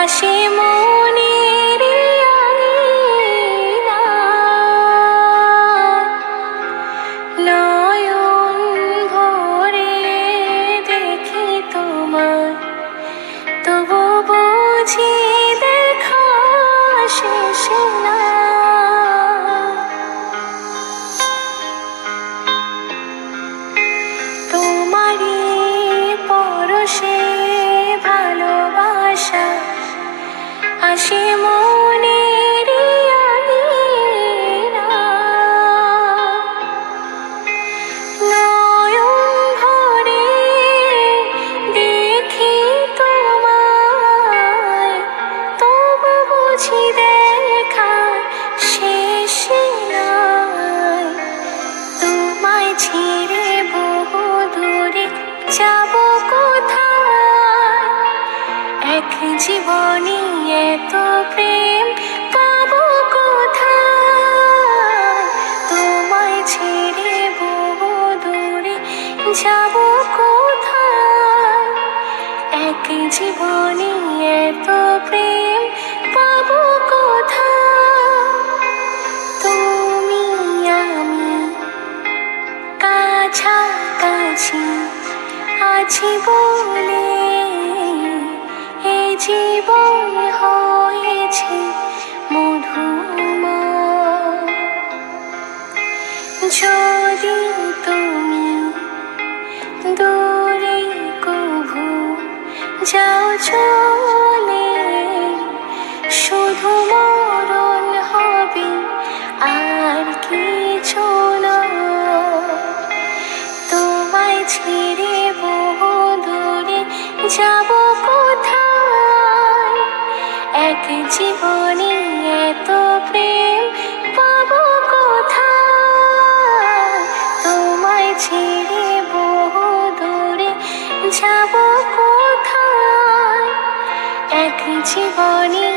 আসে মনের আঙিনায়, নয়ন ভরে দেখি তোমায়, তবু বুঝি দেখা শেষ না। তোমারই পরশে ভালোবাসা আসে মনের আঙিনায়, নয়ন ভরে দেখি তোমায়, তবু বুঝি দেখা শেষ নাই। তোমায় ছেড়ে বহু দূরে যাব কোথায়, এক জীবনে এত প্রেম পাবো কোথায়। তোমায় ছেড়ে বহু দূরে যাব কোথায়, এক জীবনে এত প্রেম পাবো কোথায়। তুমি আমি কাছাকাছি আছি বলে এই জীবন হয়েছে মধুময়। যদি তুমি দূরে কভু যাও চলে, শুধু মরণ হবে আর কিছু নয়। তোমায় ছেড়ে বহু দূরে যাব কোথায়, এক জীবনে এত প্রেম পাবো কোথায়। তোমায় ছেড়ে বহু দূরে যাব কোথায়, এক জীবনে